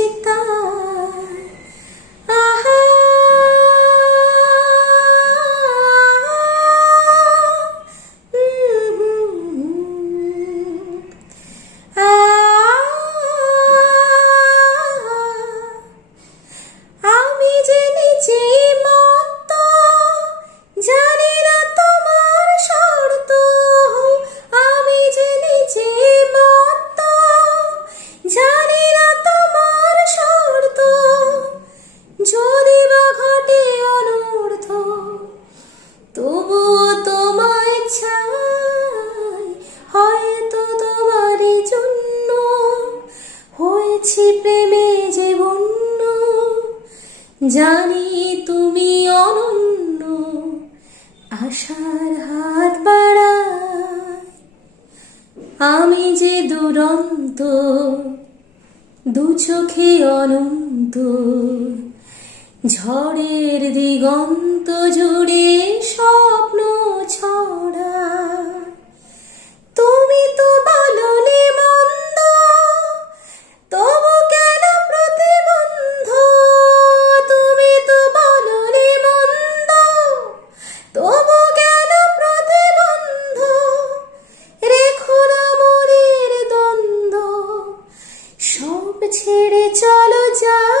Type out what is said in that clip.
যে তার। আহা আমি যে নিজে মত্ত, জানি না তোমার শর্ত। আমি যে নিজে মত্ত, জানি না তোমার শর্ত। যদি বা ঘটে অনর্থ, তবুও তোমায় চাই। হয়তো তোমারই জন্য হয়েছি প্রেমে যে বন্য। জানি তুমি অনন্য, আশার হাত বাড়ায়। আমি যে দুরন্ত, দু চোখে অনন্ত, ঝড়ের দিগন্ত জুড়ে স্বপ্ন ছড়ায়। তুমি তো বলনি মন্দ, তবু কেন প্রতিবন্ধ? তুমি তো বলনি মন্দ, তবু কেন প্রতিবন্ধ? রেখো না মনের দ্বন্দ্ব, সব ছেড়ে চলো যাই।